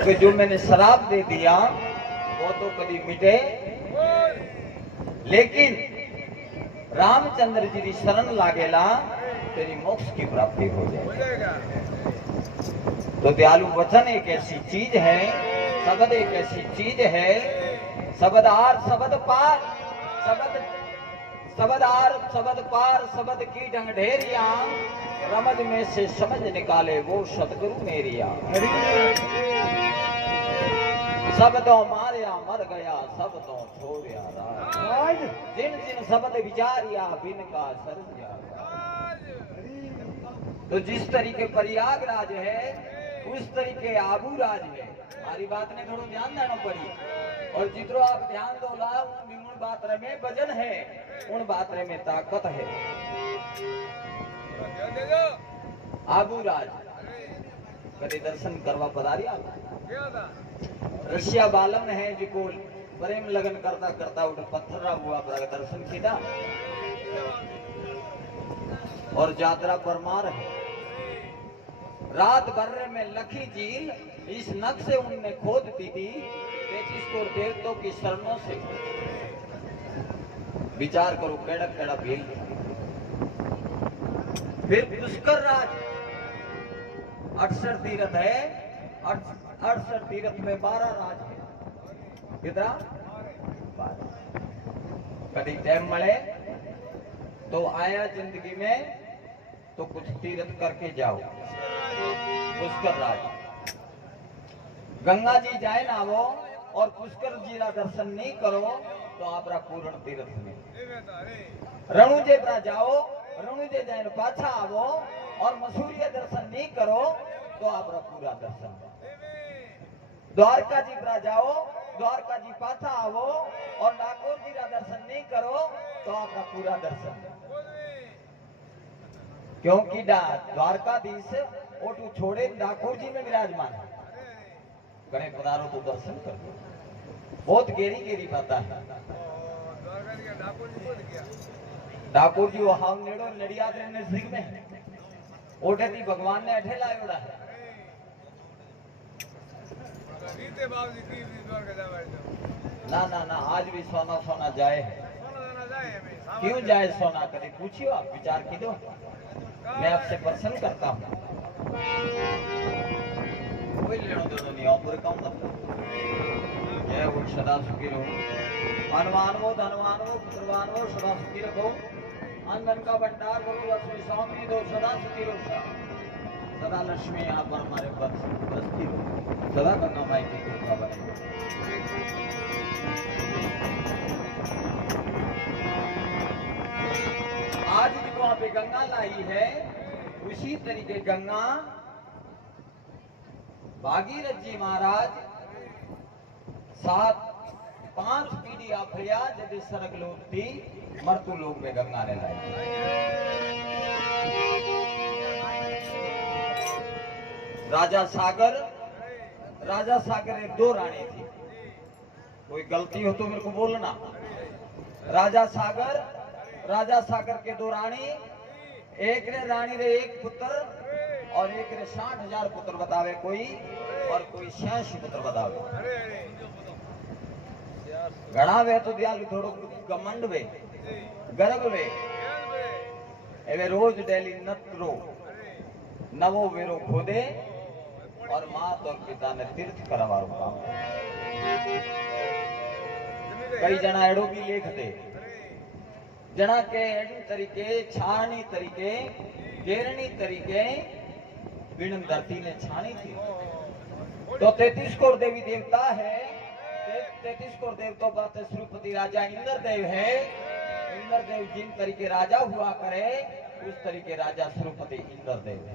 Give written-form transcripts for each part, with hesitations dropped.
कि जो मैंने शराब दे दिया वो तो कभी मिटे, लेकिन रामचंद्र जी की शरण लागेला तेरी मोक्ष की प्राप्ति हो जाएगी। तो दयालु वचन एक ऐसी चीज है, शब्द एक ऐसी चीज है, शब्द आर शब्द पार, शब्द आर शब्द पार, शब्द की ढंढेरिया, रमज में से समझ निकाले वो सतगुरु मेरिया। शब्दों मारिया मर गया, शब्दों छोड़िया राज, जिन जिन शब्द विचारिया बिन का सर्जिया। तो जिस तरीके प्रयागराज है उस तरीके आबू राज है। हमारी बात ने थोड़ा ध्यान देना पड़ी, और जितरो आप ध्यान दो ला उन बात में वजन है, उन बात में ताकत है। आबू राज कदे दर्शन करवा पधारिया। रशिया बालम है जिको प्रेम लगन करता करता उठ पत्थर हुआ पर दर्शन किया, और यात्रा परमार है। रात भर में लखी झील इस नख से उनने खोद दी थी, 33 करोड़ देवताओं की शरणों से। विचार करो केड़ा केड़ा भील। फिर पुष्कर राज 68 तीर्थ है, 68 तीर्थ में 12 राज है। कितना? 12। कभी टाइम मिले तो आया जिंदगी में तो कुछ तीर्थ करके जाओ। पुष्कर राज गंगा जी जाए ना वो और पुष्कर जी का दर्शन नहीं करो तो आप पूर्ण तीर्थ में। रणुजे पर जाओ, रणुजे जाए पाछा आवो और मसूरिया दर्शन नहीं करो तो आप पूरा दर्शन। द्वारका जी पर जाओ, द्वारका जी पाछा आवो और डाकोर जी का दर्शन नहीं करो तो आपका पूरा दर्शन। क्योंकि द्वारकाधीश ओटू छोड़े डाकोर जी में विराजमान है। गणे पधारो तो दर्शन कर लो। बहुत गहरी गहरी बात है। डाकोर जी वहां नेड़ो नडियाद नजदीक में है। ओठे थी भगवान ने अठे लायोड़ा है। ना ना ना आज भी सोना सोना जाए है। क्यों जाए सोना? कभी पूछियो आप, विचार की दो। मैं आपसे प्रश्न करता हूँ। कोई लेनो देनो नहीं, और कौन मतलब जय वो सदा सुखी रहो, धनवान वो पुत्रवान वो सदा सुखी रखो, अन्न का भंडार करो, लक्ष्मी स्वामी दो सदा सुखी रहो, सदा लक्ष्मी यहाँ पर हमारे बसती रहो, सदा गंगा माई की कृपा बने। आज जो वहां पे गंगा लाई है उसी तरीके गंगा भागीरथ जी महाराज 5 पीढ़ी आफरिया जब सरक लोग थी मृत्यु लोग में गंगा ने लाई। राजा सागर एक 2 रानी थी। कोई गलती हो तो मेरे को बोलना। राजा सागर के 2 रानी, एक ने रानी रे 1 पुत्र और एक ने 60,000 पुत्र बतावे कोई, और कोई 86 पुत्र बतावे। घना वे तो दयालु थोड़ो घमंड वे, गर्व वे, एवे रोज डेली नत्रो नवो वेरो खोदे और मात और पिता ने तीर्थ करवारो काम। कई जना एड़ो भी लेख दे, जना के एडी तरीके छानी तरीके गेरनी तरीके बिन धरती ने छानी थी। तो 33 करोड़ देवी देवता है, 33 करोड़ देवताओं का श्रीपति राजा इंद्रदेव है। इंद्रदेव जिन तरीके राजा हुआ करे उस तरीके राजा श्रीपति इंद्रदेव है।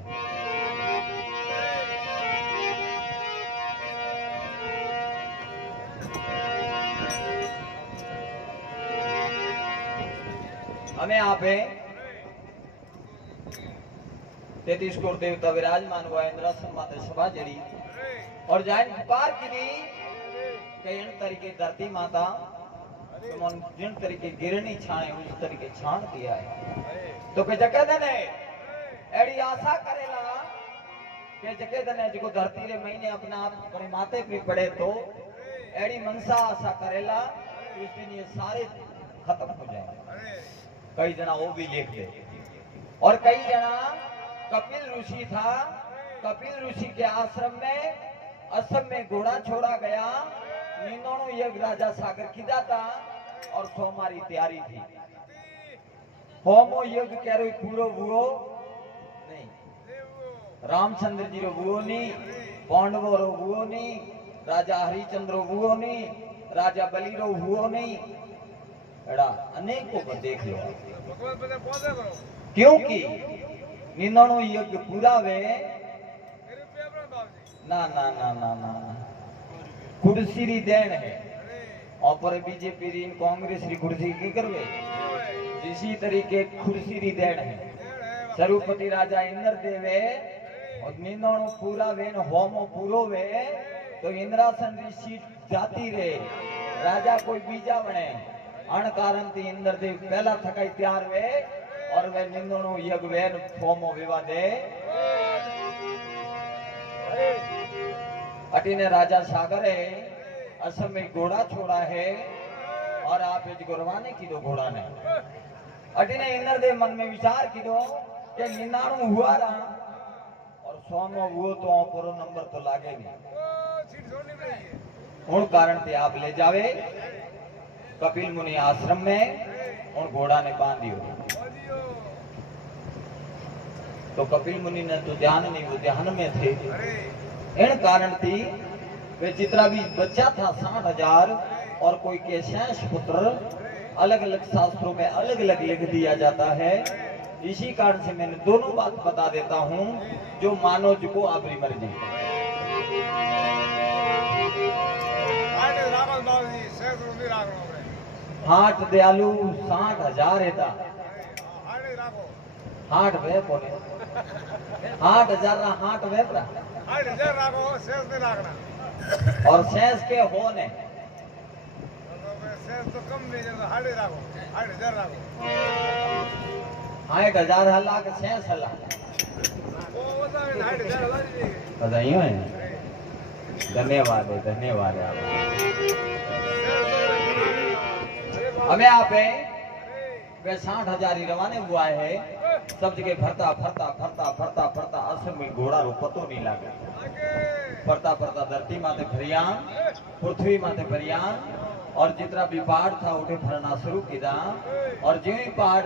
हमें यहाँ पे 33 करोड़ देवता विराजमान हुआ इंद्रासन माते सभा जड़ी और जाइन पुकार की दी कई तरीके धरती माता जिन तरीके गिरनी छाने उस तरीके छान दिया है। तो कह जगह देने एड़ी आशा करेला के जके दने जो धरती रे महीने अपना आप अपने माथे पे पड़े तो एड़ी मनसा आशा करेला उस दिन ये सारे खत्म हो जाएंगे। कई जना वो भी लिख दे। और कई जना कपिल ऋषि था, कपिल ऋषि के आश्रम में असम में घोड़ा छोड़ा गया, नींदोणु यज्ञ राजा सागर खिदा था और सोमारी तैयारी थी। होमो यज्ञ कह रही पूरो हुओ नहीं, रामचंद्र जी रो हुओ नहीं, पांडवों रो हुओ नहीं, राजा हरिचंद्र रो हुओ नहीं, राजा बलि रो हुओ नहीं। एड़ा अनेकों को देख लो, क्योंकि निन्नाणु यज्ञ पूरा वे ना ना ना ना ना कुर्सी री देन है। और पर बीजेपी री कांग्रेस री कुर्सी की करवे इसी तरीके कुर्सी री देन है। सरुपति राजा इंद्र देवे और निन्नाणु पूरा वे न होमो पूरो वे तो इंद्रासन री सीट जाती रे, राजा कोई बीजा बने। अण कारण थी इंद्र देव पहला थकाई तैयार वे और वे निन्नाणु यज्ञ वे होमो विवाह दे। अटीने राजा सागर है असम में घोड़ा छोड़ा है और आप इस गुरवाने की दो घोड़ा ने। अटीने इंद्र देव मन में विचार की दो कि निन्नाणु हुआ रहा और सोमो हुआ तो पूरा नंबर तो लागे नहीं। उन कारण से आप ले जावे कपिल मुनि आश्रम में और घोड़ा ने बांध दियो। तो कपिल मुनि ने तो ध्यान नहीं, वो ध्यान में थे। इन कारण थी वे जितना भी बच्चा था 60,000 और कोई के शेष पुत्र अलग अलग शास्त्रों में अलग अलग लिख दिया जाता है। इसी कारण से मैंने दोनों बात बता देता हूँ जो मानो जो आपकी मर्जी। हाट दयालु 60,000 है हाट वे कोने 8,000 हाट वे पर 8,000 राखो शेष नहीं रखना और शेष के हो ने शेष तो कम नहीं जाता 8,000 राखो 8,000 राखो 8,000 हल्ला के शेष हल्ला वो बता 8,000 हल्ला जी बताइयो है। धन्यवाद है, धन्यवाद है आप। हमें आप वे 60,000 ही रवाने हुआ है। सब जगह फरता फरता फरता फरता फरता असम में घोड़ा रो पतो नहीं लागे। फरता फरता धरती माते फरियान, पृथ्वी माते फरियान और जितना भी पहाड़ था उठे फरना शुरू किया और जो ही पहाड़